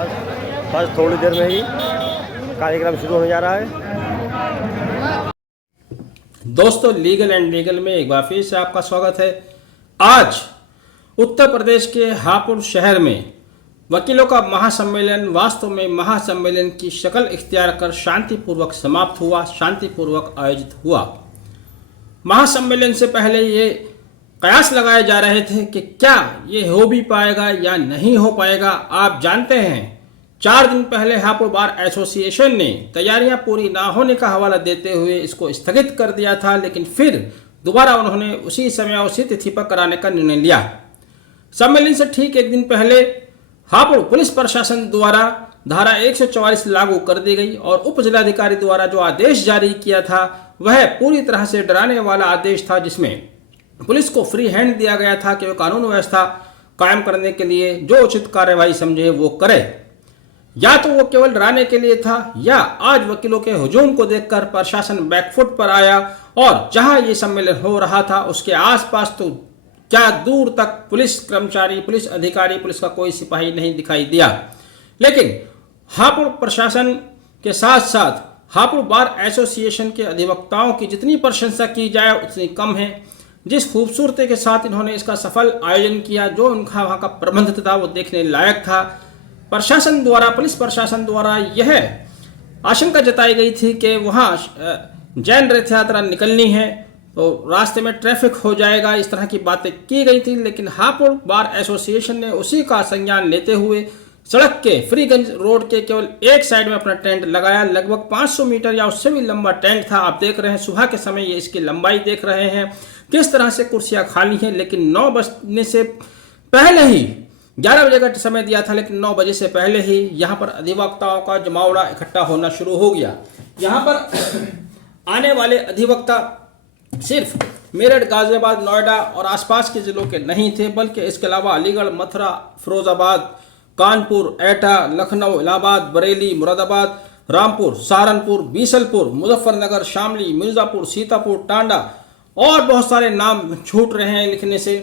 बस थोड़ी देर में ही कार्यक्रम शुरू होने जा रहा है। दोस्तों, लीगल एंड लीगल में एक बार फिर से आपका स्वागत है। आज उत्तर प्रदेश के हापुड़ शहर में वकीलों का महासम्मेलन वास्तव में महासम्मेलन की शक्ल इख्तियार कर शांतिपूर्वक समाप्त हुआ, शांतिपूर्वक आयोजित हुआ। महासम्मेलन से पहले ये कयास लगाए जा रहे थे कि क्या ये हो भी पाएगा या नहीं हो पाएगा। आप जानते हैं 4 दिन पहले हापुड़ बार एसोसिएशन ने तैयारियां पूरी ना होने का हवाला देते हुए इसको स्थगित कर दिया था, लेकिन फिर दोबारा उन्होंने उसी समय उसी तिथि पर कराने का निर्णय लिया। सम्मेलन से ठीक एक दिन पहले हापुड़ पुलिस प्रशासन द्वारा धारा 144 लागू कर दी गई और उप जिलाधिकारी द्वारा जो आदेश जारी किया था वह पूरी तरह से डराने वाला आदेश था, जिसमें पुलिस को फ्री हैंड दिया गया था कि वह कानून व्यवस्था कायम करने के लिए जो उचित कार्यवाही समझे वो करे। या तो वो केवल डराने के लिए था, या आज वकीलों के हुजूम को देखकर प्रशासन बैकफुट पर आया और जहां ये सम्मेलन हो रहा था उसके आसपास तो क्या दूर तक पुलिस कर्मचारी, पुलिस अधिकारी, पुलिस का कोई सिपाही नहीं दिखाई दिया। लेकिन हापुड़ प्रशासन के साथ साथ हापुड़ बार एसोसिएशन के अधिवक्ताओं की जितनी प्रशंसा की जाए उतनी कम है। जिस खूबसूरती के साथ इन्होंने इसका सफल आयोजन किया, जो उनका वहाँ का प्रबंध था वो देखने लायक था। प्रशासन द्वारा, पुलिस प्रशासन द्वारा यह आशंका जताई गई थी कि वहाँ जैन रथ यात्रा निकलनी है तो रास्ते में ट्रैफिक हो जाएगा, इस तरह की बातें की गई थी। लेकिन हापुड़ बार एसोसिएशन ने उसी का संज्ञान लेते हुए सड़क के फ्रीगंज रोड के केवल एक साइड में अपना टेंट लगाया। लगभग 500 मीटर या उससे भी लंबा टेंट था। आप देख रहे हैं सुबह के समय ये इसकी लंबाई देख रहे हैं किस तरह से कुर्सियां खाली हैं। लेकिन 9 बजने से पहले ही 11 बजे का समय दिया था, लेकिन 9 बजे से पहले ही यहाँ पर अधिवक्ताओं का जमावड़ा इकट्ठा होना शुरू हो गया। यहाँ पर आने वाले अधिवक्ता सिर्फ मेरठ, गाजियाबाद, नोएडा और आसपास के जिलों के नहीं थे, बल्कि इसके अलावा अलीगढ़, मथुरा, फिरोजाबाद, कानपुर, एटा, लखनऊ, इलाहाबाद, बरेली, मुरादाबाद, रामपुर, सहारनपुर, बीसलपुर, मुजफ्फरनगर, शामली, मिर्जापुर, सीतापुर, टांडा और बहुत सारे नाम छूट रहे हैं लिखने से।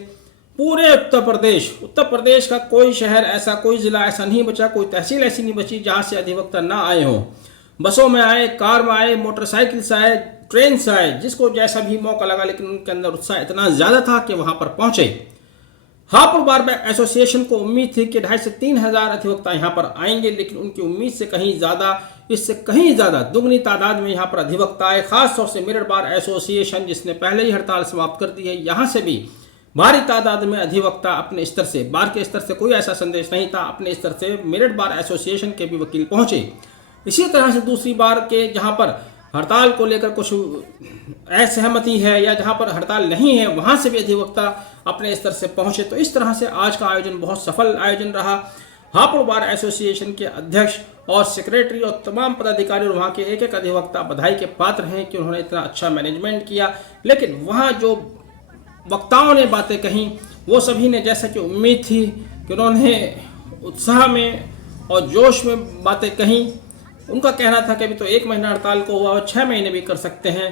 पूरे उत्तर प्रदेश का कोई शहर ऐसा, कोई जिला ऐसा नहीं बचा, कोई तहसील ऐसी नहीं बची जहां से अधिवक्ता ना आए हों। बसों में आए, कार में आए, मोटरसाइकिल से आए, ट्रेन से आए, जिसको जैसा भी मौका लगा, लेकिन उनके अंदर उत्साह इतना ज्यादा था कि वहां पर पहुंचे। हापुड़ बार एसोसिएशन को उम्मीद थी कि 2,500 से 3,000 अधिवक्ता यहाँ पर आएंगे, लेकिन उनकी उम्मीद से कहीं ज्यादा, इससे कहीं ज्यादा दुगनी तादाद में यहाँ पर अधिवक्ता आए। खासतौर से मेरठ बार एसोसिएशन जिसने पहले ही हड़ताल समाप्त कर दी है, यहाँ से भी भारी तादाद में अधिवक्ता अपने स्तर से, बार के स्तर से कोई ऐसा संदेश नहीं था, अपने स्तर से मेरठ बार एसोसिएशन के भी वकील पहुंचे। इसी तरह से दूसरी बार के जहाँ पर हड़ताल को लेकर कुछ असहमति है या जहां पर हड़ताल नहीं है, वहां से भी अधिवक्ता अपने स्तर से पहुंचे। तो इस तरह से आज का आयोजन बहुत सफल आयोजन रहा। हापुड़ बार एसोसिएशन के अध्यक्ष और सेक्रेटरी और तमाम पदाधिकारी और वहां के एक एक अधिवक्ता बधाई के पात्र हैं कि उन्होंने इतना अच्छा मैनेजमेंट किया। लेकिन वहां जो वक्ताओं ने बातें कही वो सभी ने, जैसा कि उम्मीद थी कि उन्होंने उत्साह में और जोश में बातें कही। उनका कहना था कि अभी तो 1 महीना हड़ताल को हुआ और 6 महीने भी कर सकते हैं।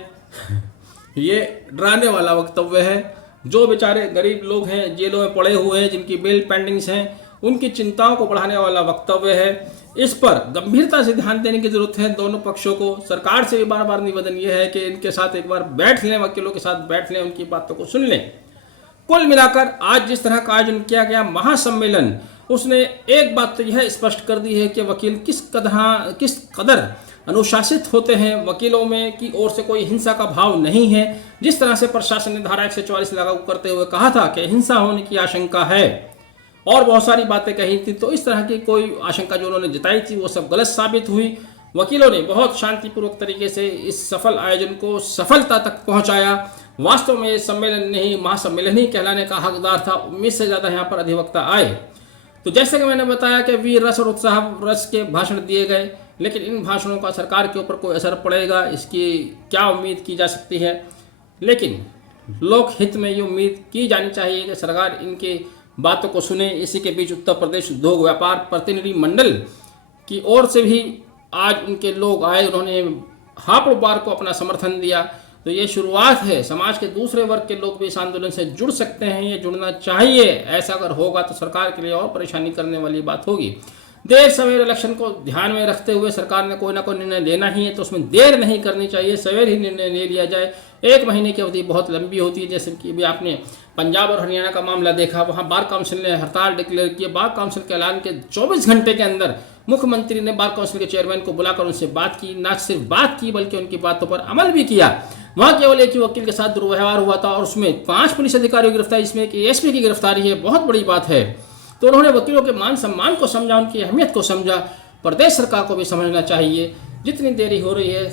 ये डराने वाला वक्तव्य है। जो बेचारे गरीब लोग हैं, जेलों में पड़े हुए हैं, जिनकी बेल पेंडिंग्स हैं, उनकी चिंताओं को बढ़ाने वाला वक्तव्य है। इस पर गंभीरता से ध्यान देने की जरूरत है दोनों पक्षों को। सरकार से भी बार बार निवेदन यह है कि इनके साथ एक बार बैठ लें, वकीलों के साथ बैठ लें, उनकी बातों को सुन लें। कुल मिलाकर आज जिस तरह का आयोजन किया गया महासम्मेलन, उसने एक बात तो यह स्पष्ट कर दी है कि वकील किस कदर अनुशासित होते हैं। वकीलों में की ओर से कोई हिंसा का भाव नहीं है। जिस तरह से प्रशासन ने धारा 144 लागू करते हुए कहा था कि हिंसा होने की आशंका है और बहुत सारी बातें कही थी, तो इस तरह की कोई आशंका जो उन्होंने जताई थी वो सब गलत साबित हुई। वकीलों ने बहुत शांतिपूर्वक तरीके से इस सफल आयोजन को सफलता तक पहुंचाया। वास्तव में सम्मेलन नहीं, महासम्मेलन ही कहलाने का हकदार था। उम्मीद से ज्यादा यहाँ पर अधिवक्ता आए। तो जैसे कि मैंने बताया कि वीर रस और उत्साह रस के भाषण दिए गए, लेकिन इन भाषणों का सरकार के ऊपर कोई असर पड़ेगा इसकी क्या उम्मीद की जा सकती है। लेकिन लोक हित में ये उम्मीद की जानी चाहिए कि सरकार इनकी बातों को सुने। इसी के बीच उत्तर प्रदेश उद्योग व्यापार प्रतिनिधि मंडल की ओर से भी आज उनके लोग आए, उन्होंने हापुड़ बार को अपना समर्थन दिया। तो ये शुरुआत है। समाज के दूसरे वर्ग के लोग भी इस आंदोलन से जुड़ सकते हैं, ये जुड़ना चाहिए। ऐसा अगर होगा तो सरकार के लिए और परेशानी करने वाली बात होगी। देर सवेर इलेक्शन को ध्यान में रखते हुए सरकार ने कोई ना कोई निर्णय लेना ही है, तो उसमें देर नहीं करनी चाहिए, सवेर ही निर्णय ले लिया जाए। 1 महीने की अवधि बहुत लंबी होती है। जैसे कि अभी आपने पंजाब और हरियाणा का मामला देखा, वहाँ बार काउंसिल ने हड़ताल डिक्लेयर की। बार काउंसिल के ऐलान के 24 घंटे के अंदर मुख्यमंत्री ने बार काउंसिल के चेयरमैन को बुलाकर उनसे बात की। ना सिर्फ बात की बल्कि उनकी बातों पर अमल भी किया। वहाँ केवल एक ही वकील के साथ दुर्व्यवहार हुआ था और उसमें 5 पुलिस अधिकारियों की गिरफ्तारी, इसमें एक एएसपी की गिरफ्तारी है, बहुत बड़ी बात है। तो उन्होंने वकीलों के मान सम्मान को समझा, उनकी अहमियत को समझा। प्रदेश सरकार को भी समझना चाहिए, जितनी देरी हो रही है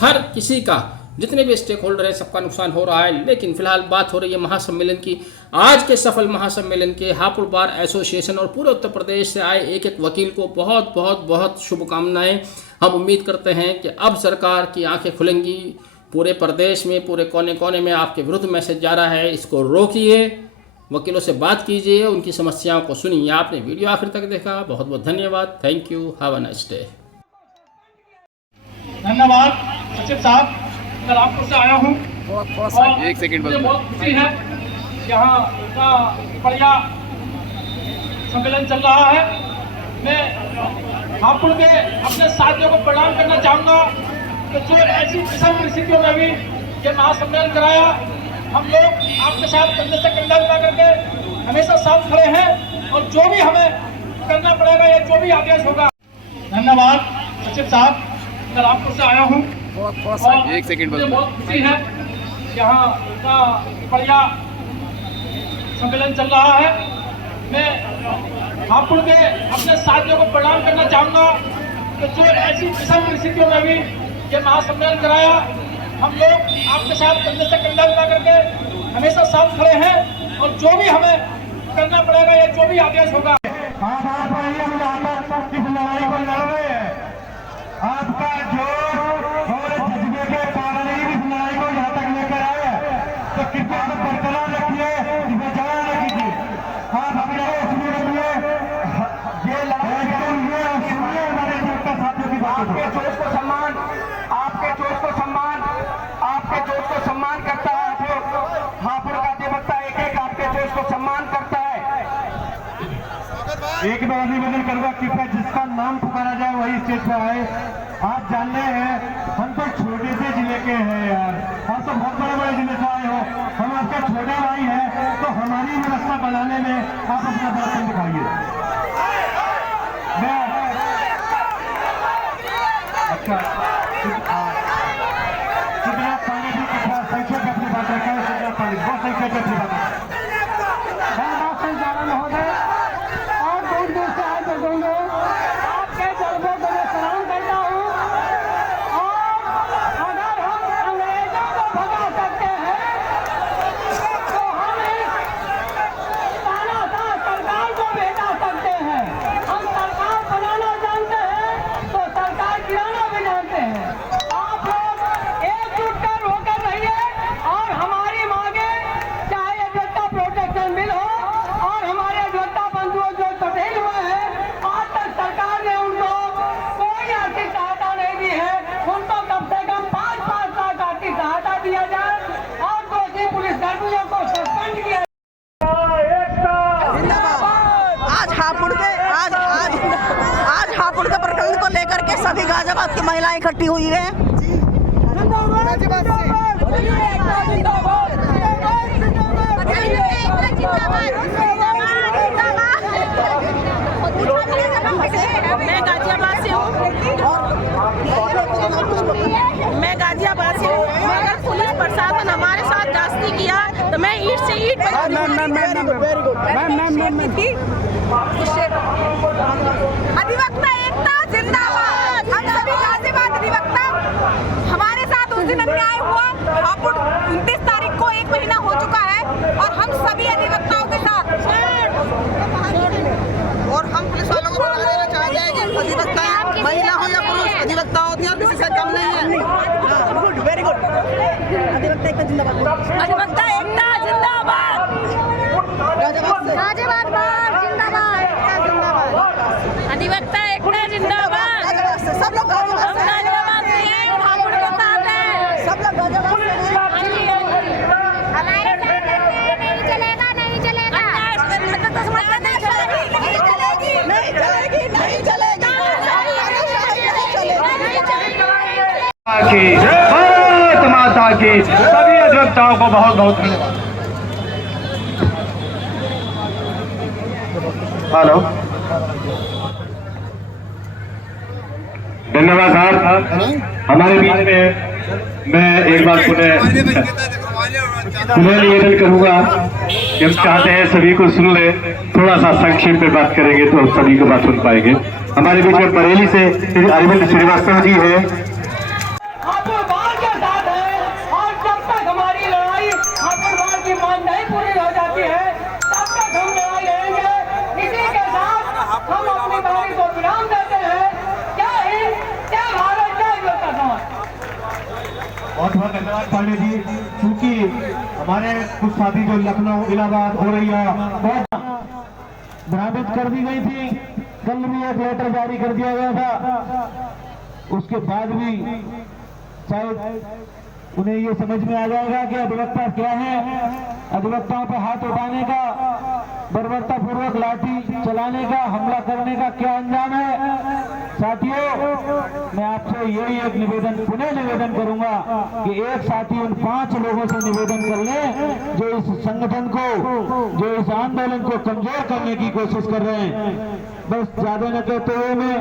हर किसी का, जितने भी स्टेक होल्डर है सबका नुकसान हो रहा है। लेकिन फिलहाल बात हो रही है महासम्मेलन की। आज के सफल महासम्मेलन के हापुड़ बार एसोसिएशन और पूरे उत्तर प्रदेश से आए एक एक वकील को बहुत बहुत बहुत शुभकामनाएं। हम उम्मीद करते हैं कि अब सरकार की आंखें खुलेंगी। पूरे प्रदेश में, पूरे कोने कोने में आपके विरुद्ध मैसेज जा रहा है, इसको रोकिए, वकीलों से बात कीजिए, उनकी समस्याओं को सुनिए। आपने वीडियो आखिर तक देखा, बहुत बहुत धन्यवाद। Thank you, have a nice day. धन्यवाद सचिव साहब, रामपुर से आया हूँ। एक सेकंड बस। बहुत खुशी है, यहाँ इतना बढ़िया सम्मेलन चल रहा है। मैं हापुड़ के अपने साथियों को प्रणाम करना चाहूँगा कि जो ऐसी विषम परिस्थितियों में भी ये महासम्मेलन कराया। हम लोग आपके साथ कंधे से कंधा मिला करके हमेशा साथ खड़े हैं और जो भी हमें करना पड़ेगा या जो भी आदेश होगा। धन्यवाद सचिव साहब, मैं रामपुर से आया हूँ। एक सेकंड बस। बहुत खुशी है, यहाँ इतना बढ़िया सम्मेलन चल रहा है। मैं हापुड़ के अपने साथियों को प्रणाम करना चाहूँगा कि जो ऐसी विषम परिस्थितियों में भी ये महासम्मेलन कराया। हम लोग आपके साथ कंधे से कंधा मिला करके हमेशा साथ खड़े हैं और जो भी हमें करना पड़ेगा या जो भी आदेश होगा। आपका जोश और जज्बे के कारण ही इस लड़ाई को यहाँ तक लेकर आए, तो कृपया सब बरकरार रखिए, इसे जया न कीजिए। आप अपने उसमें रखिए, ये लड़ाई सुनिए हमारे देवता साथियों की बात। आपके जोश को सम्मान, आपके जोश को सम्मान, आपके जोश को सम्मान करता है। हापुड़ का अधिवक्ता एक एक आपके जोश को सम्मान करता है। एक बार निवेदन करूंगा, कृपया जिसका नाम पुकारा जाए वही स्टेज पे आए। आप जानते हैं हम तो छोटे से जिले के हैं यार, आप तो बहुत बड़े बड़े जिले से आए हो, हम आपके छोटे भाई हैं, तो हमारी व्यवस्था बनाने में आप अपना दर्शन दिखाइए। अच्छा कितना पानी भी संक्षेप अपनी बात रखा है, कितना पानी बहुत संक्षेप अपनी बात महोदय और दूर दूर से आए बुजुर्गों, आपके जज्बों को मैं सलाम करता हूँ। और अगर हम अंग्रेजों को भगा सकते हैं तो हम तानाशाह सरकार को भेजा सकते हैं। हम सरकार बनाना जानते हैं तो सरकार गिराना भी जानते हैं। आप लोग एकजुट कर होकर रहिए और हमारी मांगे, चाहे अधिवक्ता प्रोटेक्शन बिल हो और हमारे अधिवक्ता बंधुओं जो कठिन हुए हैं, आज तक सरकार ने उनको कोई आर्थिक सहायता नहीं दी है, उनको कम से कम 5-5 लाख आर्थिक सहायता दिया जाए और दोषी पुलिसकर्मियों को सस्पेंड किया। आज हापुड़ के प्रकरण को लेकर के सभी गाजियाबाद की महिलाएं इकट्ठी हुई है। मैं गाजियाबाद से हूँ। अगर पुलिस प्रशासन हमारे साथ जास्ती किया तो मैं ईंट से ईंट अधिवक्ता एकता जिंदाबाद। हम सभी गाजियाबाद अधिवक्ता, हमारे साथ उस दिन अन्याय हुआ। हापुड़ 29 तारीख को 1 महीना हो चुका है और हम सभी अधिवक्ताओं के साथ और हम पुलिस वालों को बता देना चाहते हैं कि अधिवक्ता महिला हो या पुरुष, अधिवक्ता होती है, किसी से कम नहीं है। Good, very good. अधिवक्ता एकता जिंदाबाद। अधिवक्ता एकता जिंदाबाद। गाजियाबाद बार जिंदाबाद। अधिवक्ता एकता जिंदाबाद। सब लोग गाजियाबाद से हैं। गाजियाबाद से हैं, हापुड़ के साथ हैं। सब लोग गाजियाबाद से हैं। हमारे साथ नहीं चलेगा, नहीं चलेगा। नहीं चलेगी, नहीं चलेगी। की भारत माता की। सभी अधिवक्ताओं को बहुत बहुत धन्यवाद। हेलो, धन्यवाद साहब। हमारे बीच में मैं एक बार पुनः निवेदन करूंगा कि हम चाहते हैं सभी को सुन ले, थोड़ा सा संक्षेप में बात करेंगे तो सभी को बात सुन पाएंगे। हमारे बीच में बरेली से अरविंद श्रीवास्तव जी है। हापुड़ के साथ है और जब तक हमारी लड़ाई हापुड़ की मांग नहीं पूरी हो जाती है तब तक हम लड़ाई लड़ेंगे। इसी के साथ हम अपनी बारी को विराम देते हैं। जय हिंद, जय भारत, जय लोकतंत्र। बहुत बहुत धन्यवाद पांडे जी। क्योंकि हमारे कुछ साथी जो लखनऊ इलाहाबाद हो रही है बहुत भ्रमित कर दी गई थी। कल भी एक लेटर जारी कर दिया गया था, उसके बाद भी शायद उन्हें ये समझ में आ जाएगा कि अधिवक्ता क्या है। अधिवक्ताओं पर हाथ उठाने का, बर्बरता पूर्वक लाठी चलाने का, हमला करने का क्या अंजाम है। साथियों, मैं आपसे यही एक निवेदन, पुनः निवेदन करूंगा कि एक साथी उन 5 लोगों से निवेदन कर लें जो इस संगठन को, जो इस आंदोलन को कमजोर करने की कोशिश कर रहे हैं। बस ज्यादा न कहते हुए मैं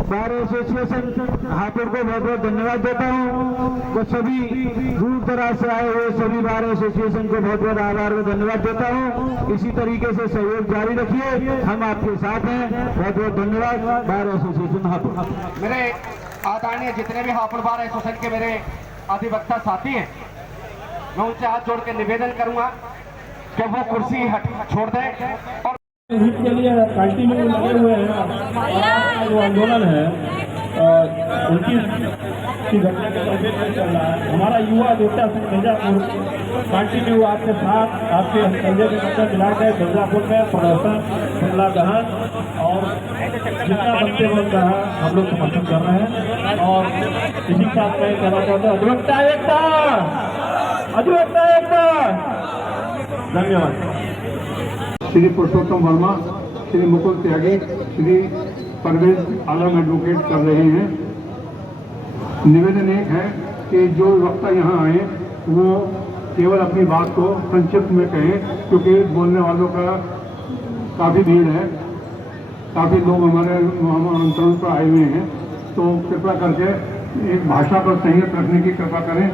बार एसोसिएशन हापुड़ को बहुत बहुत धन्यवाद देता हूँ। तो सभी दूर दराज से आए हुए सभी बार एसोसिएशन को बहुत बहुत आभार व धन्यवाद देता हूँ। इसी तरीके से सहयोग जारी रखिए, हम आपके साथ हैं। बहुत बहुत धन्यवाद बार एसोसिएशन हापुड़। मेरे आदरणीय जितने भी हापुड़ बार एसोसिएशन के मेरे अधिवक्ता साथी हैं, मैं उनसे हाथ जोड़ के निवेदन करूंगा कि वो कुर्सी छोड़ दें और हित के लिए कंटिन्यू लगे हुए हैं। जो आंदोलन है उनकी घटना के संदेश में चल रहा है। हमारा युवा देवता सिंह मिर्जापुर कंटिन्यू आपके साथ, आपके संजय के मतलब मिला के मिर्जापुर में प्रदर्शन, हमला दहन और जितना बच्चे बन रहा है हम लोग समर्थन कर रहे हैं। और इसी के साथ मैं कहना चाहता हूँ अधिवक्ता एकता, अधिवक्ता एकता। धन्यवाद। श्री पुरुषोत्तम वर्मा, श्री मुकुल त्यागी, श्री परवेज आलम एडवोकेट कर रहे हैं। निवेदन एक है कि जो वक्ता यहाँ आए वो केवल अपनी बात को संक्षिप्त में कहें, क्योंकि बोलने वालों का काफ़ी भीड़ है, काफ़ी लोग हमारे आमंत्रण पर आए हुए हैं। तो कृपया करके एक भाषा पर संयत रखने की कृपा करें,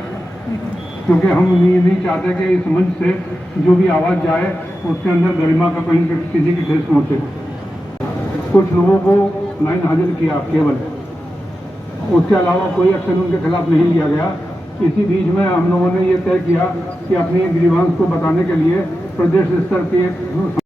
क्योंकि हम ये नहीं चाहते कि इस मंच से जो भी आवाज़ जाए उसके अंदर गरिमा का कहीं किसी की ठेस पहुँचे। कुछ लोगों को लाइन हाजिर किया केवल, उसके अलावा कोई एक्शन उनके खिलाफ नहीं लिया गया। इसी बीच में हम लोगों ने ये तय किया कि अपनी ग्रीवांस को बताने के लिए प्रदेश स्तर की एक